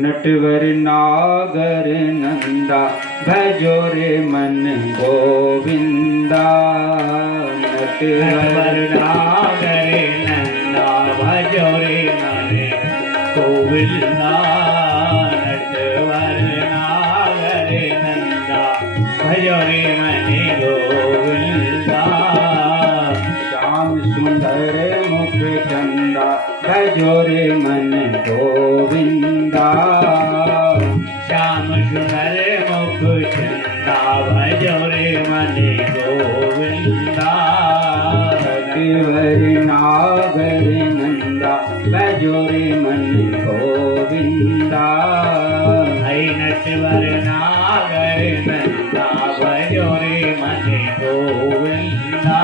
नटवर नागर नंदा भजो रे मन गोविंदा। नटवर नागर नंदा भजो रे मन गोविंदा। नटवर नागर नंदा भजो रे मन गोविंदा। श्याम सुंदर मुख चंदा भजो रे मन गोविंदा। श्याम सुंदर मुख चंदा भजो रे मन गोविंदा। नटवर नागर नंदा भजो रे मन गोविंदा। नटवर नागर नंदा भजो रे मन गोविंदा।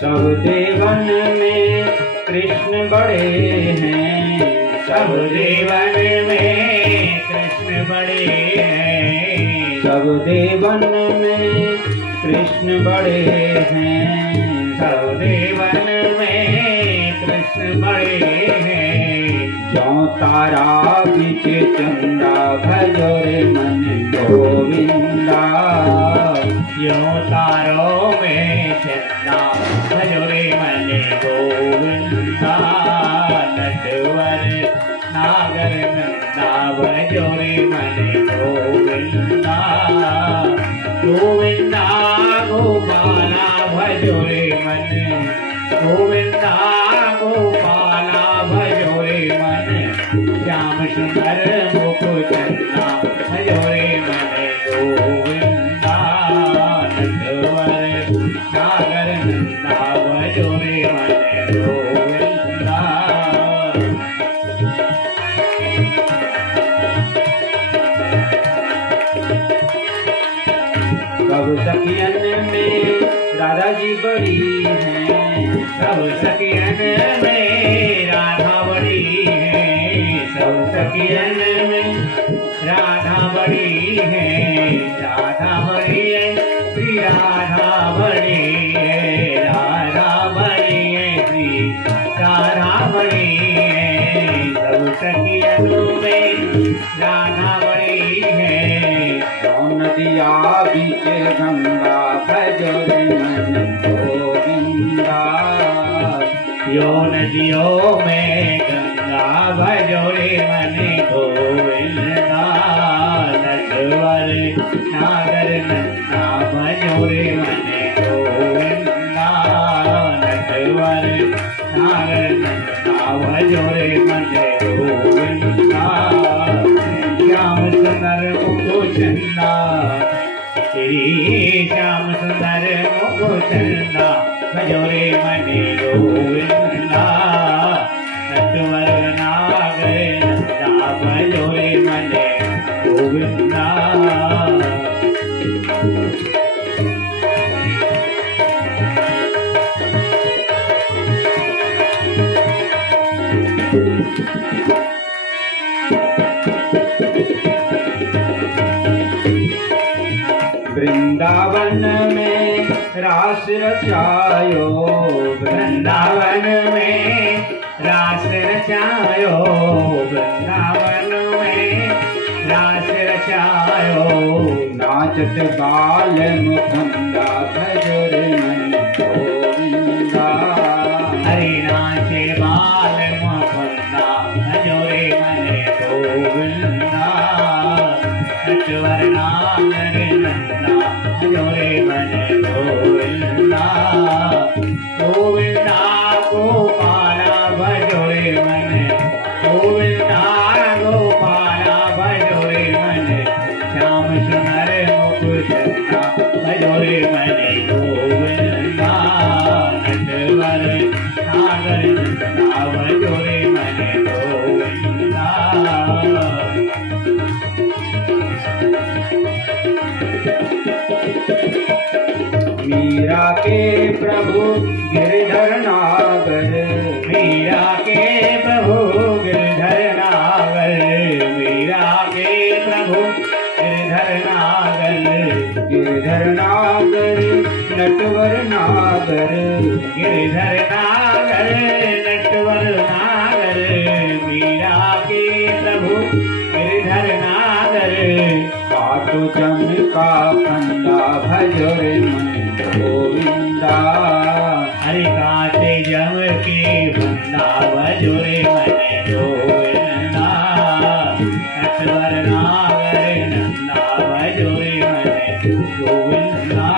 सब देवन में कृष्ण बड़े हैं। सब देवन में कृष्ण बड़े हैं। सब देवन में कृष्ण बड़े हैं। सब देवन में कृष्ण बड़े हैं। जो तारा बीच चंदा भजो रे मन गोविंदा। यो तारों में चंदा भजो रे मन गोविंदा। नटवर नागर नंदा भजो रे मन गोविंदा। गोविंदा गोपाला भजो रे मन गोविंदा। गोपाला भजो रे मन। श्याम सुंदर मुख चंदा भजो रे मन गोविंदा। नटवर नागर नंदा भजो रे मन गोविंदा। सब सखियन में राधा जी बड़ी हैं। सब सखियन में राधा बड़ी है। सब सखियन में राधा बड़ी है। राधा बड़ी है श्री राधा बड़ी है। राधा बड़ी है श्री राधा बड़ी है। सब सखियन में राधा बड़ी है। जो नदिया बीच गंगा भजो रे मन गोविंदा। यो नदियों में गंगा भजो रे मन गोविंदा। नटवर नागर नंदा भजो रे मन गोविंदा। नटवर नागर नंदा भजो रे मन गोविंदा। श्याम सुंदर मुख चंदा श्री श्याम सुंदर मुख चंदा भजो रे मन गोविंदा। नटवर नागर नंदा भजो रे मन गोविंदा। वृंदावन में रास रचायो। वृंदावन में रास रचायो। वृंदावन में रास रचायो। नाचत बाल मुकुंदा भजो रे मन गोविंदा। हरि नाचे बाल मुकुंदा भजो रे मन गोविंदा। नटवर नागर नंदा भजो रे मन गोविंदा। गोविंदा गोपाला भजो रे मन गोविंदा। गोपाला भजो रे मन। श्याम सुंदर मुख चंदा भजो रे मन गोविंदा। नटवर नागर नंदा भजो रे मन गोविंदा। Thank you. के प्रभु गिरधर नागर, मीरा के प्रभु गिरधर नागर, मीरा के प्रभु गिरधर नागर, गिरधर नागर नटवर नागर, गिरधर नागर नटवर नागर, मीरा के प्रभु गिरधर नागर, काटो चमका फंदा भजो रे मन गोविंदा, हरि काटे जम के बंदा भजो रे मन गोविंदा, नटवर नागर नंदा भजो रे मन गोविंदा।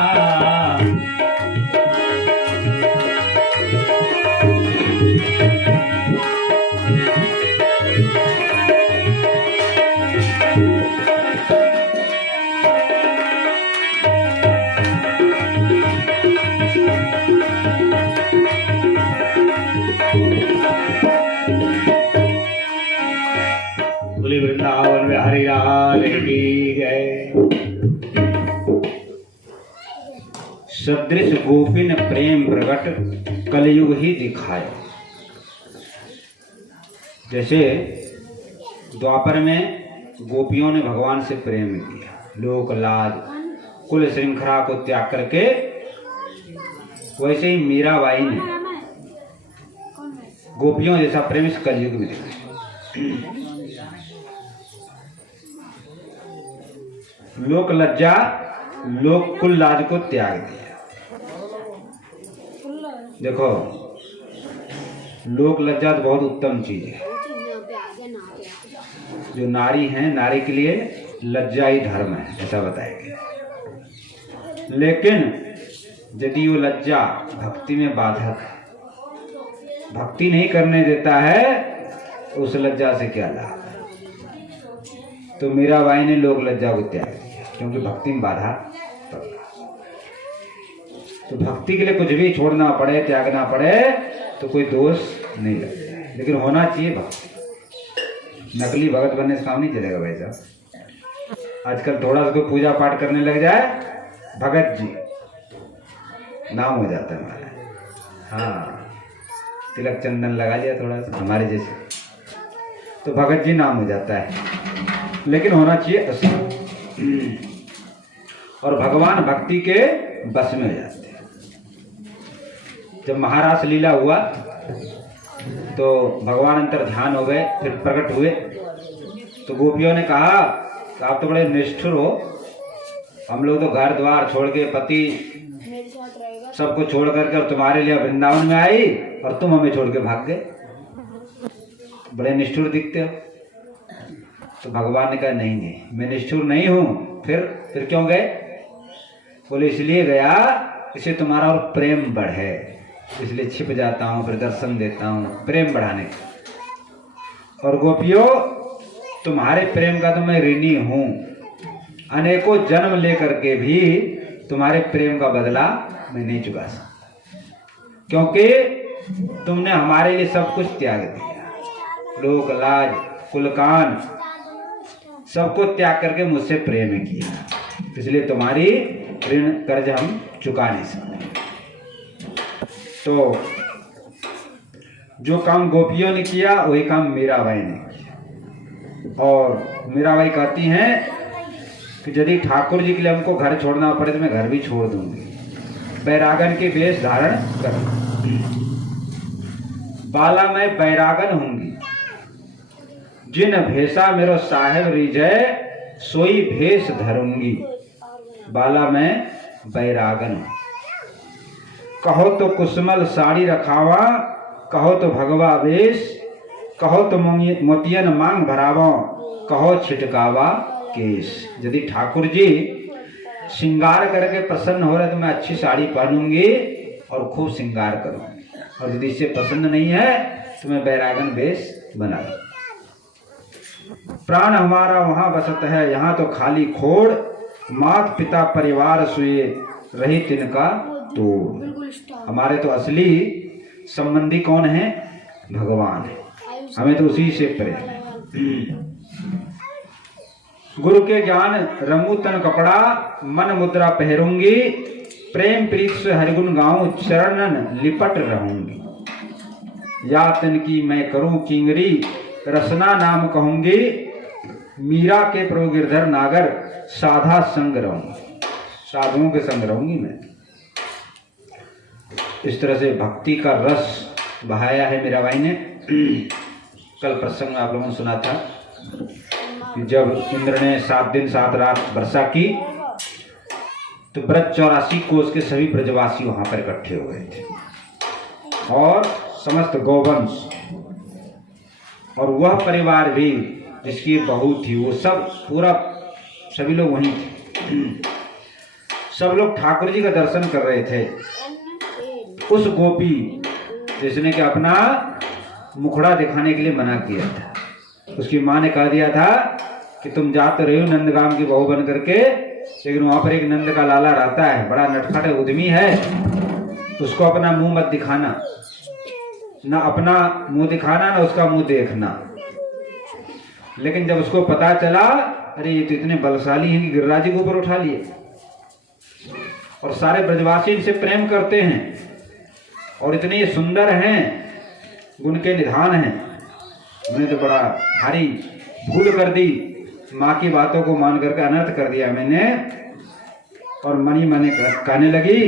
बोले वृंदावन में हरि लाल की जय। सदृश गोपिन प्रेम प्रगट कलयुग ही दिखाए। जैसे द्वापर में गोपियों ने भगवान से प्रेम किया, लोक लाज कुल श्रृंखला को त्याग करके, वैसे ही मीराबाई ने गोपियों जैसा प्रेम इस कलयुग में दिखाया। लोक लज्जा लोक कुल लाज को त्याग दिया। देखो, लोक लज्जा तो बहुत उत्तम चीज है। जो नारी है, नारी के लिए लज्जा ही धर्म है, ऐसा बताया गया। लेकिन यदि वो लज्जा भक्ति में बाधक है, भक्ति नहीं करने देता है, उस लज्जा से क्या लाभ? तो मीराबाई ने लोक लज्जा को त्याग दिया क्योंकि भक्ति में बाधा पड़ रहा। तो भक्ति के लिए कुछ भी छोड़ना पड़े, त्यागना पड़े तो कोई दोष नहीं लगता है, लेकिन होना चाहिए भक्ति। नकली भगत बनने से काम नहीं चलेगा भाई साहब। आजकल थोड़ा सा कोई पूजा पाठ करने लग जाए, भगत जी नाम हो जाता है हमारा। हाँ, तिलक चंदन लगा लिया थोड़ा सा हमारे जैसे, तो भगत जी नाम हो जाता है। लेकिन होना चाहिए असली, और भगवान भक्ति के बस में हो जाते हैं। जब महारास लीला हुआ तो भगवान अंतर ध्यान हो गए, फिर प्रकट हुए। तो गोपियों ने कहा कि आप तो बड़े निष्ठुर हो, हम लोग तो घर द्वार छोड़ के, पति सबको छोड़ करके और तुम्हारे लिए वृंदावन में आई, और तुम हमें छोड़ के भाग गए, बड़े निष्ठुर दिखते हो। तो भगवान ने कहा नहीं नहीं, मैं निष्ठुर नहीं हूँ। फिर क्यों गए? बोले इसलिए गया, इसे तुम्हारा और प्रेम बढ़े, इसलिए छिप जाता हूँ, फिर दर्शन देता हूँ, प्रेम बढ़ाने का। और गोपियों, तुम्हारे प्रेम का तो मैं ऋणी हूँ, अनेकों जन्म लेकर के भी तुम्हारे प्रेम का बदला मैं नहीं चुका सकता, क्योंकि तुमने हमारे लिए सब कुछ त्याग दिया, लोक लाज कुलकान सबको त्याग करके मुझसे प्रेम किया, इसलिए तुम्हारी ऋण कर्ज हम चुका नहीं सकते। तो जो काम गोपियों ने किया वही काम मीराबाई ने किया। और मीराबाई कहती हैं कि यदि ठाकुर जी के लिए हमको घर छोड़ना पड़े तो मैं घर भी छोड़ दूंगी, बैरागन के वेश धारण कर, बाला मैं बैरागन होंगी, जिन भेषा मेरो साहेब रिजय सोई भेष धरूंगी, बाला मैं बैरागन हूं। कहो तो कुसुमल साड़ी रखावा, कहो तो भगवा वेश, कहो तो मोतियन मांग भरावा, कहो छिटकावा केश। यदि ठाकुर जी श्रृंगार करके प्रसन्न हो रहे तो मैं अच्छी साड़ी पहनूंगी और खूब श्रृंगार करूंगी, और यदि इससे पसंद नहीं है तो मैं बैरागन वेश बना लूं। प्राण हमारा वहां बसत है, यहाँ तो खाली खोड़, मात पिता परिवार सुए रही तिनका तोड़। हमारे तो असली संबंधी कौन है? भगवान है, हमें तो उसी से प्रेम है। गुरु के ज्ञान रंगू तन कपड़ा, मन मुद्रा पहरूंगी, प्रेम प्रीत से हरिगुण गाऊं, चरणन लिपट रहूंगी। या तन की मैं करूं किंगरी, रसना नाम कहूंगी। मीरा के प्रभु गिरधर नागर, साधा संग रहूंगी, साधुओं के संग रहूंगी मैं। इस तरह से भक्ति का रस बहाया है मीराबाई ने। कल प्रसंग में आप लोगों ने सुना था कि जब इंद्र ने 7 दिन 7 रात वर्षा की तो ब्रज 84 कोस के सभी ब्रजवासी वहां पर इकट्ठे हो गए थे और समस्त गौवंश और वह परिवार भी जिसकी बहू थी वो सब पूरा सभी लोग वहीं थे। सब लोग ठाकुर जी का दर्शन कर रहे थे। उस गोपी जिसने कि अपना मुखड़ा दिखाने के लिए मना किया था, उसकी माँ ने कह दिया था कि तुम जा तो रही हो नंदगाम की बहू बन करके, लेकिन वहां पर एक नंद का लाला रहता है, बड़ा नटखट उद्यमी है, उसको अपना मुंह मत दिखाना, ना अपना मुंह दिखाना ना उसका मुंह देखना। लेकिन जब उसको पता चला अरे ये तो इतने बलशाली हैं कि गिरिराज जी को ऊपर उठा लिए और सारे ब्रजवासी इनसे प्रेम करते हैं और इतने ये सुंदर हैं, गुण के निधान हैं, मैंने तो बड़ा भारी भूल कर दी, माँ की बातों को मान करके अनर्थ कर दिया मैंने। और मनी मने कहने लगी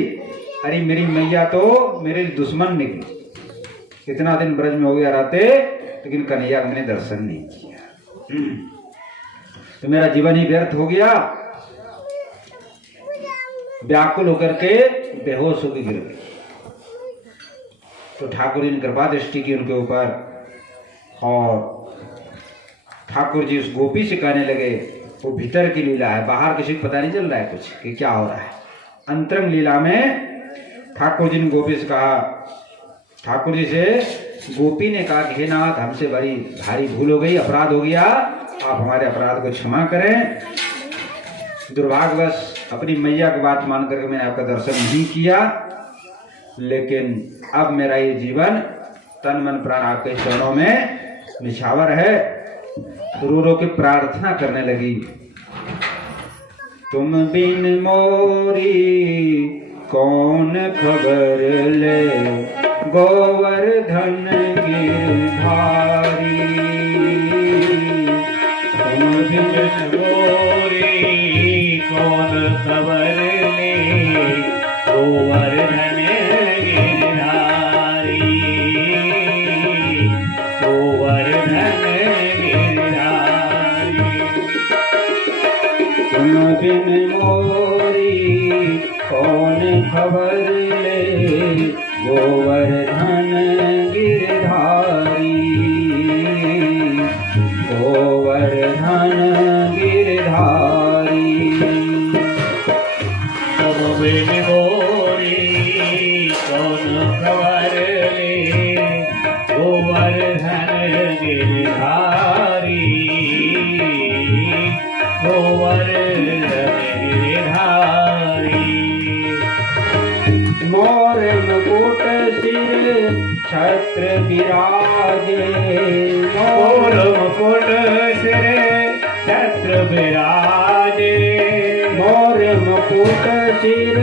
अरे मेरी मैया तो मेरे दुश्मन निकली, इतना दिन ब्रज में हो गया रहते लेकिन कन्हैया मैंने दर्शन नहीं किया, तो मेरा जीवन ही व्यर्थ हो गया। व्याकुल होकर के बेहोश होकर गिर गई। तो ठाकुर जी ने कृपा दृष्टि की उनके ऊपर और ठाकुर जी उस गोपी से कहने लगे, वो भीतर की लीला है, बाहर किसी को पता नहीं चल रहा है कुछ कि क्या हो रहा है। अंतरंग लीला में ठाकुर जी ने गोपी से कहा, ठाकुर जी से गोपी ने कहा कि हे नाथ हमसे बड़ी भारी भूल हो गई, अपराध हो गया, आप हमारे अपराध को क्षमा करें। दुर्भाग्यवश अपनी मैया की बात मान करके मैंने आपका दर्शन नहीं किया, लेकिन अब मेरा ये जीवन तन मन प्राण आपके चरणों में निछावर है। रो रो के प्रार्थना करने लगी, तुम बिन मोरी कौन खबर ले, गोवर्धन गिरधारी। तुम बिन मोरी कौन खबर ले, गोवर्धन गिरधारी, गोवर्धन गिरधारी। तुम बिन मोरी कौन खबर ले, गोवर्धन गिरधारी, गोवर्धन गिरधारी। तुम बिन मोरी कौन खबर ले, गोवर्धन गिरधारी, गोवर्धन गिरधारी। मोर मुकुट सिर छत्र विराजे, मोर मुकुट सिर छत्र विराजे, मोर मुकुट सिर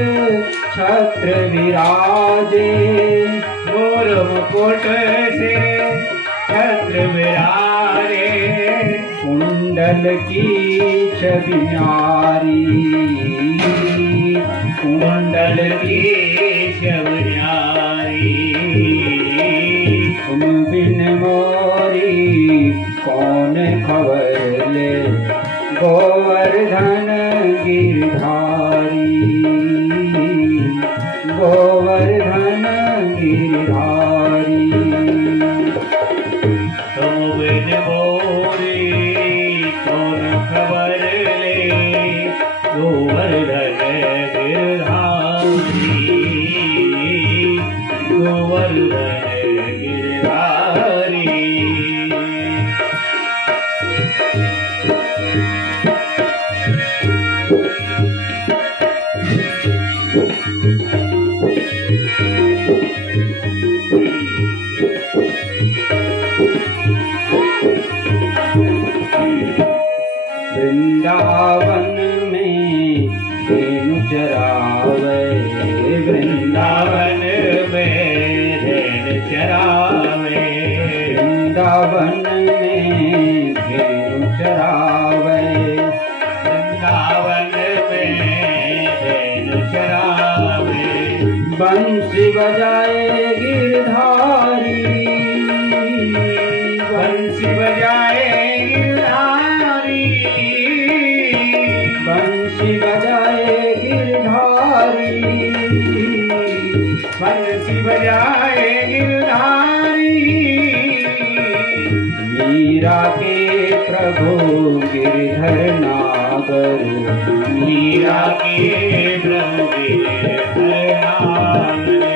छत्र विराजे, मोर मुकुट सिर छत्र विराजे। कुंडल की छवि न्यारी, कुंडल की छवि न्यारी। तुम बिन मोरी कौन खबर ले, गोवर्धन गिरधारी, गोवर्धन गिरधारी। तुम बिन मोरी कौन खबर ले, गोवर्धन गिरधारी, गोवर्धन गिरधारी। वृंदावन में धेनु चरावे, वृंदावन में धेनु चरावे, वृंदावन में धेनु चरावे, बंसी बजाए गिरधारी, बंसी बजाए गिरधारी, बंसी बजाए गिरधारी, बंसी बजाए गिरधारी, मीरा के प्रभु गिरधर नागर, मीरा के प्रभु गिरधर नागर,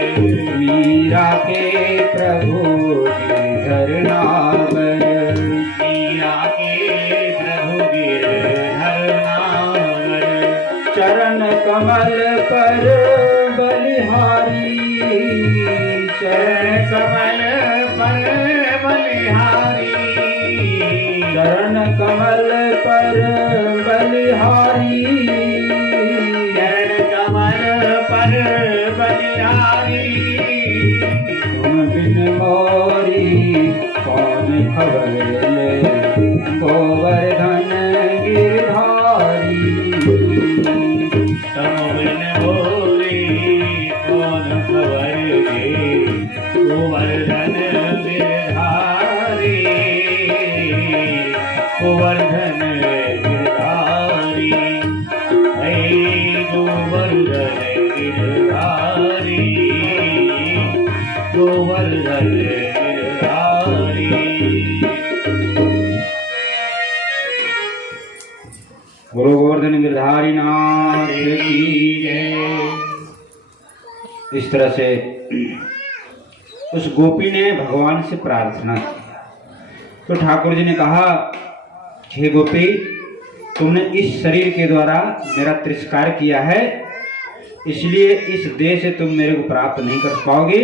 मीरा के प्रभु गिरधर नागर, मीरा के प्रभु गिरधर नागर, चरण कमल पर बलिहारी, चरण कमल पर बलिहारी, चरण कमल पर बलिहारी, चरण कमल पर बलिहारी, तुम बिन मोरी कौन खबर ले, गोवर्धन गिरधारी, तुम बिन मोरी कौन खबर ले, गोवर्धन गिरधारी, गोवर्धन गिरधारी, हे गोवर्धन गिरधारी, गोवर्धन गिरधारी। गुरु गोवर्धन गिरधारी नाथ की जय। इस तरह से उस गोपी ने भगवान से प्रार्थना की। तो ठाकुर जी ने कहा, हे गोपी, तुमने इस शरीर के द्वारा मेरा तिरस्कार किया है, इसलिए इस देह से तुम मेरे को प्राप्त नहीं कर पाओगे,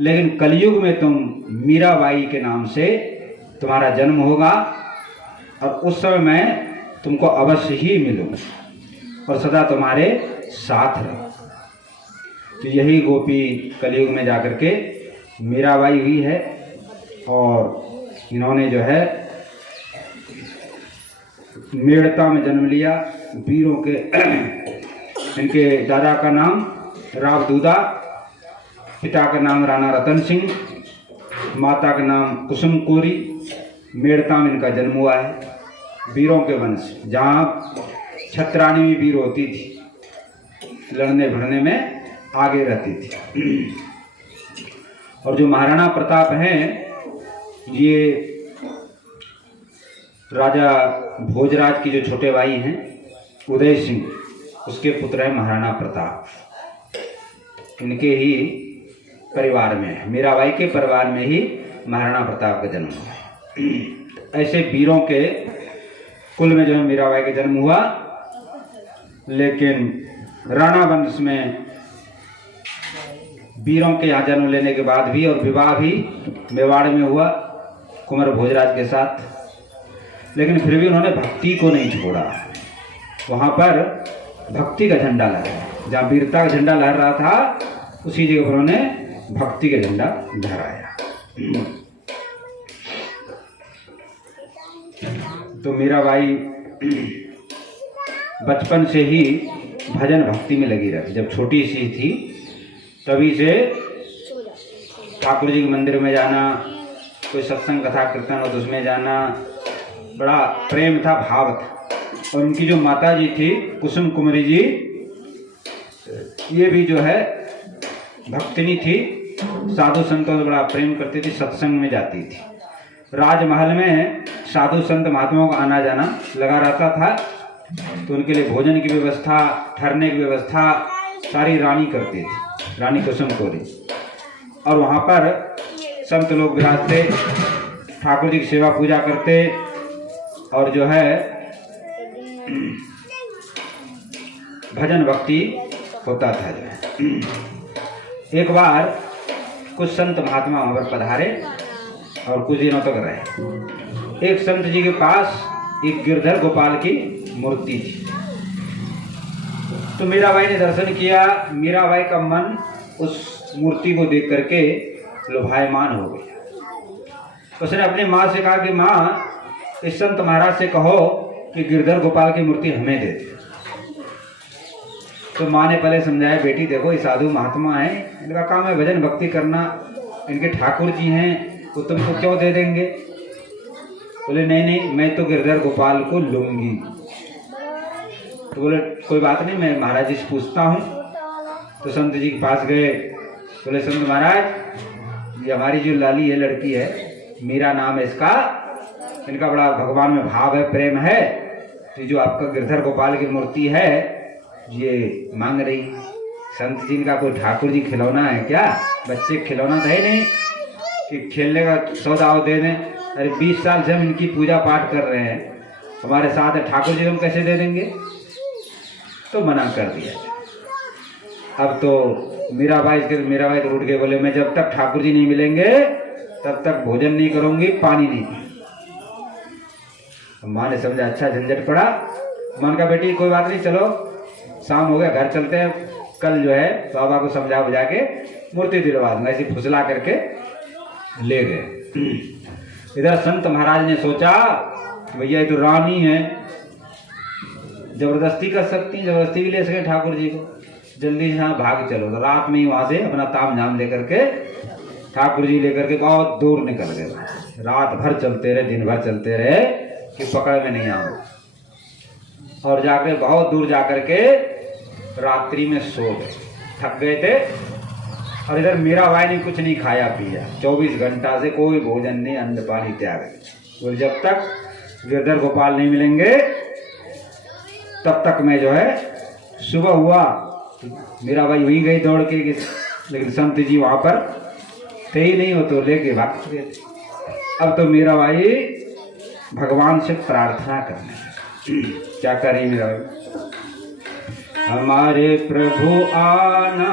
लेकिन कलयुग में तुम मीराबाई के नाम से तुम्हारा जन्म होगा और उस समय मैं तुमको अवश्य ही मिलूंगा और सदा तुम्हारे साथ रहूं। तो यही गोपी कलयुग में जाकर के मीराबाई हुई है और इन्होंने जो है मेड़ता में जन्म लिया। वीरों के इनके दादा का नाम राव दूदा, पिता का नाम राणा रतन सिंह, माता का नाम कुसुम कोरी। मेड़ता में इनका जन्म हुआ है। वीरों के वंश, जहाँ छत्राणी भी वीर होती थी, लड़ने भड़ने में आगे रहती थी। और जो महाराणा प्रताप हैं, ये राजा भोजराज की जो छोटे भाई हैं उदय सिंह, उसके पुत्र हैं महाराणा प्रताप। इनके ही परिवार में है, मीराबाई के परिवार में ही महाराणा प्रताप का जन्म हुआ। ऐसे वीरों के कुल में जो है मीराबाई का जन्म हुआ। लेकिन राणा वंश में वीरों के यहाँ जन्म लेने के बाद भी और विवाह भी मेवाड़ में हुआ कुंवर भोजराज के साथ। लेकिन फिर भी उन्होंने भक्ति को नहीं छोड़ा। वहाँ पर भक्ति का झंडा लहराया, जहाँ वीरता का झंडा लहर रहा था उसी जगह पर उन्होंने भक्ति का झंडा लहराया। तो मीराबाई बचपन से ही भजन भक्ति में लगी रहती। जब छोटी सी थी तभी से ठाकुर जी के मंदिर में जाना, कोई सत्संग कथा कीर्तन हो तो उसमें जाना, बड़ा प्रेम था, भाव था। और उनकी जो माता जी थी कुसुम कुमारी जी, ये भी जो है भक्तिनी थी, साधु संतों से बड़ा प्रेम करती थी, सत्संग में जाती थी। राजमहल में साधु संत महात्माओं का आना जाना लगा रहता था, तो उनके लिए भोजन की व्यवस्था, ठहरने की व्यवस्था सारी रानी करती थी, रानी कुसुम कोरी। और वहाँ पर संत लोग विराजते, ठाकुर जी की सेवा पूजा करते और जो है भजन भक्ति होता था। जो है एक बार कुछ संत महात्मा वहाँ पर पधारे और कुछ दिनों तक रहे। एक संत जी के पास एक गिरधर गोपाल की मूर्ति थी। तो मीराबाई ने दर्शन किया। मीराबाई का मन उस मूर्ति को देख करके लुभायमान हो गया। उसने अपनी माँ से कहा कि माँ, इस संत महाराज से कहो कि गिरधर गोपाल की मूर्ति हमें दे दे। तो माँ ने पहले समझाया, बेटी देखो ये साधु महात्मा हैं, इनका काम है भजन भक्ति करना, इनके ठाकुर जी हैं, वो तुमको क्यों दे देंगे। बोले नहीं नहीं, मैं तो गिरधर गोपाल को लूंगी। तो बोले कोई बात नहीं, मैं महाराज जी से पूछता हूँ। तो संत जी के पास गए, बोले संत महाराज, ये हमारी जो लाली है, लड़की है, मीरा नाम है इसका, इनका बड़ा भगवान में भाव है, प्रेम है, तो जो आपका गिरधर गोपाल की मूर्ति है ये मांग रही। संत जी इनका कोई ठाकुर जी खिलौना है क्या? बच्चे खिलौना तो है नहीं कि खेलने का सौदा दे दें। अरे 20 साल से हम इनकी पूजा पाठ कर रहे हैं, हमारे साथ है, ठाकुर जी हम कैसे दे देंगे? तो मना कर दिया। अब तो मीराबाई तो उठ के बोले, मैं जब तक ठाकुर जी नहीं मिलेंगे तब तक भोजन नहीं करूंगी, पानी नहीं पी। माँ ने समझा अच्छा झंझट पड़ा। मान का बेटी कोई बात नहीं, चलो शाम हो गया, घर चलते हैं, कल जो है बाबा को समझा बुझा के मूर्ति दिलवा दूंगा। ऐसी फुसला करके ले गए। इधर संत महाराज ने सोचा भैया ये तो रानी है, जबरदस्ती कर सकती, जबरदस्ती भी ले सके ठाकुर जी को, जल्दी से यहाँ भाग चलो। तो रात में ही वहां से अपना ताम झाम लेकर के ठाकुर जी लेकर के बहुत दूर निकल गए। रात भर चलते रहे, दिन भर चलते रहे कि पकड़ में नहीं आओ, और जाकर बहुत दूर जाकर के रात्रि में सो गए, थक गए थे। और इधर मीराबाई ने कुछ नहीं खाया पिया, 24 घंटा से कोई भोजन नहीं, अन्न पानी त्याग। तो जब तक गिरधर गोपाल नहीं मिलेंगे तब तक मैं जो है, सुबह हुआ मीराबाई वहीं गई दौड़ के, लेकिन संत जी वहां पर थे ही नहीं, हो तो लेके भाग गए। अब तो मीराबाई भगवान से प्रार्थना करने लगी। क्या करी मीराबाई? हमारे प्रभु आना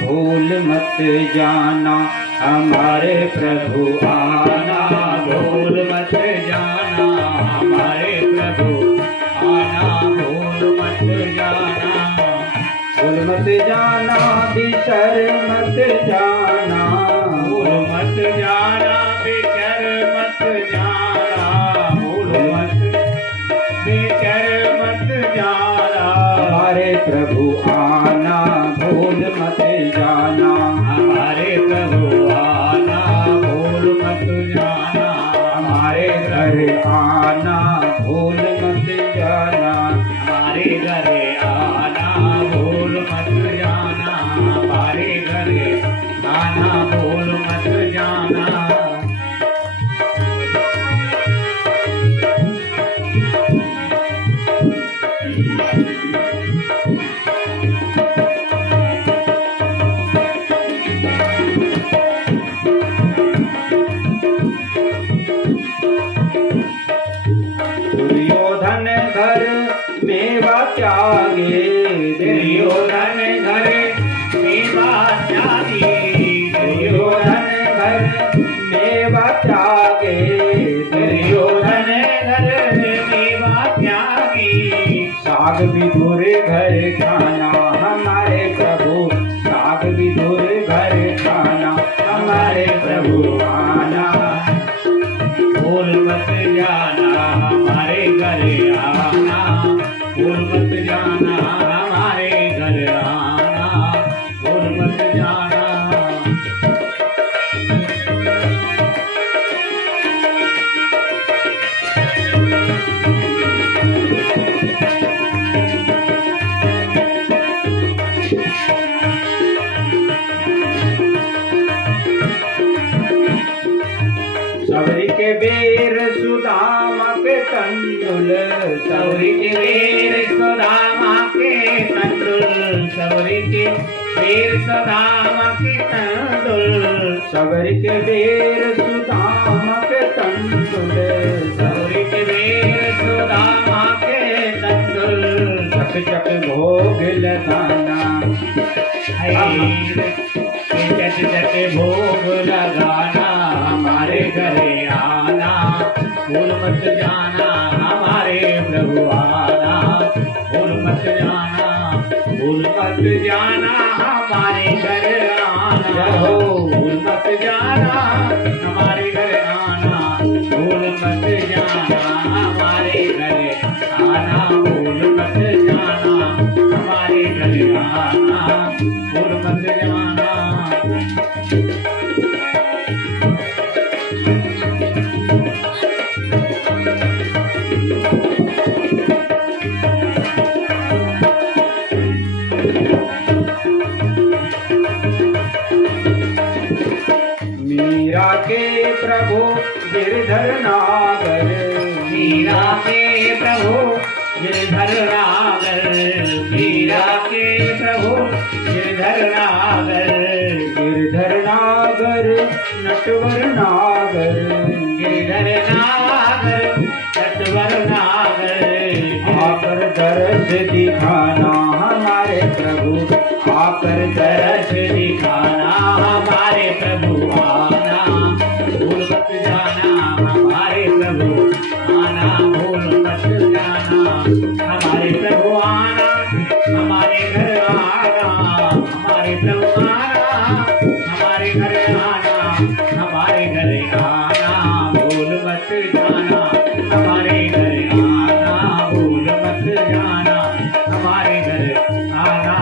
भूल मत जाना, हमारे प्रभु आना भूल मत जाना, हमारे प्रभु आना भूल मत जाना, भूल मत जाना, बिसर मत जाना, भूल मत जाना, बिसर मत जाना, भूल मत बिसर मत जाना, हमारे प्रभु आना भूल मत जाना, हमारे प्रभु आना भूल मत जाना, हमारे घर आना भूल मत जाना, हमारे घर आना भूल मत जाना, हमारे घर आना भूल मत जाना। दुर्योधन घर मेवा त्यागे, दुर्योधन घर मेवा त्यागे, दुर्योधन घर मेवा त्यागे, दुर्योधन घर मेवा त्यागे, साग विदुर घर खाना हमारे प्रभु, साग विदुर घर खाना हमारे प्रभु आना भूल मत जाना, हमारे घर आना भूल मत जाना, हमारे घर आना भूल मत जाना। सबरी के बेर सुदामा के तंडुल, सबरी के बेर सुदामा के तंडुल, सबरी के बेर सुदामा के तंडुल, सबरी के बेर सुदामा के तंडुल, सबरी के बेर सुदामा के तंडुल, चक चक भोग लगाना, चक चक भोग लगाना, हमारे घरे आना भूल मत जाना, हमारे प्रभु आना भूल मत जाना, भूल मत जाना, हमारे घर आना, भूल मत जाना, हमारे घर आना गिरधर नागर। मीरा के प्रभु गिरधर नागर, मीरा के प्रभु गिरधर नागर। गिरधर नागर नटवर नागर। गिरधर नागर नटवर नागर। आकर दरस दिखाना हमारे प्रभु, आकर दरस दिखाना हमारे प्रभु आना, भूल मत जाना हमारे प्रभु आना, भूल मत जाना हमारे प्रभु आना, हमारे घर आना, हमारे प्रभु आना, हमारे घर आना, हमारे घर आना, भूल मत जाना हमारे घर आना, भूल मत जाना हमारे घर आना,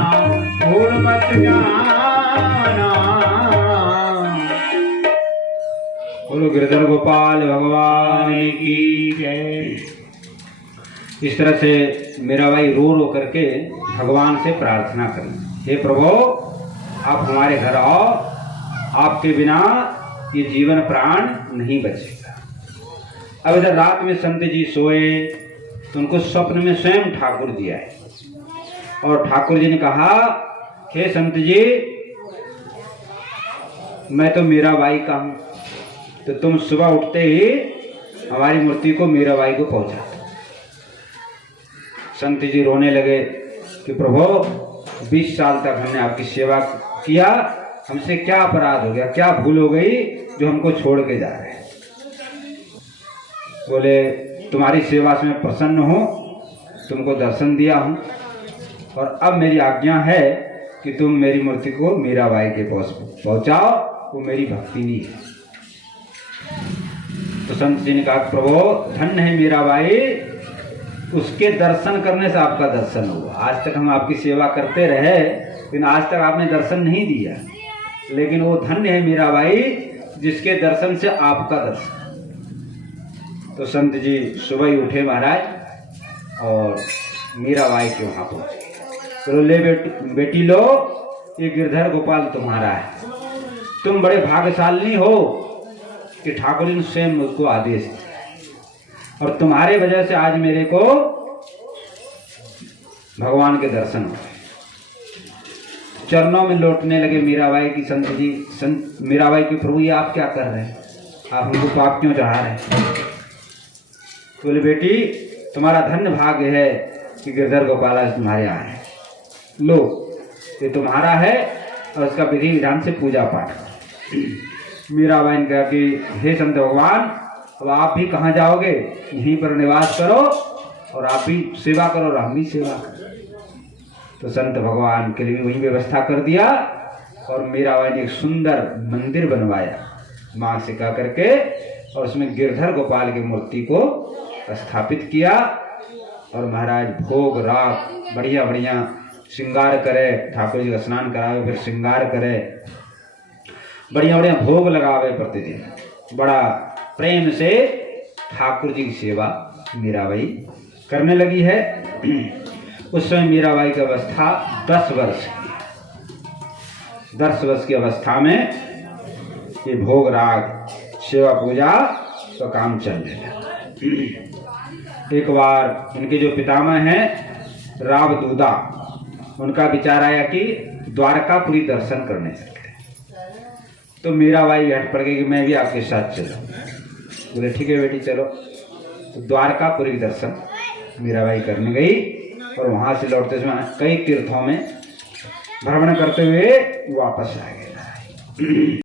भूल मत जाना। बोलो गिरधर गोपाल भगवान की जय। इस तरह से मीराबाई रो रो करके भगवान से प्रार्थना करी, हे प्रभु आप हमारे घर आओ, आपके बिना ये जीवन प्राण नहीं बचेगा। अब इधर रात में संत जी सोए तो उनको स्वप्न में स्वयं ठाकुर जी आए और ठाकुर जी ने कहा, हे संत जी मैं तो मीराबाई का हूं, तो तुम सुबह उठते ही हमारी मूर्ति को मीराबाई को पहुंचा दो। संत जी रोने लगे कि प्रभु 20 साल तक हमने आपकी सेवा किया, हमसे क्या अपराध हो गया, क्या भूल हो गई जो हमको छोड़ के जा रहे हैं। बोले तुम्हारी सेवा से मैं प्रसन्न हूँ, तुमको दर्शन दिया हूँ और अब मेरी आज्ञा है कि तुम मेरी मूर्ति को मीराबाई के पास पहुँचाओ, वो मेरी भक्तिनी है। तो संत जी ने कहा प्रभु धन्य है मीराबाई, उसके दर्शन करने से आपका दर्शन हुआ। आज तक हम आपकी सेवा करते रहे लेकिन आज तक आपने दर्शन नहीं दिया, लेकिन वो धन्य है मीराबाई जिसके दर्शन से आपका दर्शन। तो संत जी सुबह ही उठे महाराज और मीराबाई के वहाँ पहुँचे। तो ले बेटी लो, ये गिरधर गोपाल तुम्हारा है, तुम बड़े भाग्यशाली हो कि ठाकुर जी ने स्वयं मुझको आदेश दिया और तुम्हारे वजह से आज मेरे को भगवान के दर्शन हुए। चरणों में लौटने लगे मीराबाई की संत जी। मीराबाई की प्रभु ये आप क्या कर रहे हैं, आप हमको पाप क्यों चढ़ा रहे हैं। बोले बेटी तुम्हारा धन्य भाग्य है कि गिरधर गोपाल आज तुम्हारे यहाँ है, लो ये तुम्हारा है और उसका विधि विधान से पूजा पाठ। मीराबाई ने कहा कि हे संत भगवान अब आप भी कहाँ जाओगे, यहीं पर निवास करो और आप भी सेवा करो और हम भी सेवा करो। तो संत भगवान के लिए वही व्यवस्था कर दिया और मीराबाई ने एक सुंदर मंदिर बनवाया माँ से कह करके और उसमें गिरधर गोपाल की मूर्ति को स्थापित किया और महाराज भोग राग बढ़िया बढ़िया श्रृंगार करे, ठाकुर जी का स्नान करावे, फिर श्रृंगार करे, बढ़िया बढ़िया भोग लगावे प्रतिदिन। बड़ा प्रेम से ठाकुर जी की सेवा मीराबाई करने लगी है। उस समय मीराबाई की अवस्था 10 वर्ष की। 10 वर्ष की अवस्था में ये भोग राग सेवा पूजा का काम चलने लगा। एक बार इनके जो पितामह हैं रावदूदा, उनका विचार आया कि द्वारकापुरी दर्शन करने चलते। तो मीराबाई हट पड़ गई कि मैं भी आपके साथ चलूं। बोले ठीक है बेटी चलो। तो द्वारकापुरी दर्शन मीराबाई करने गई और वहां से लौटते समय कई तीर्थों में भ्रमण करते हुए वापस आ गए।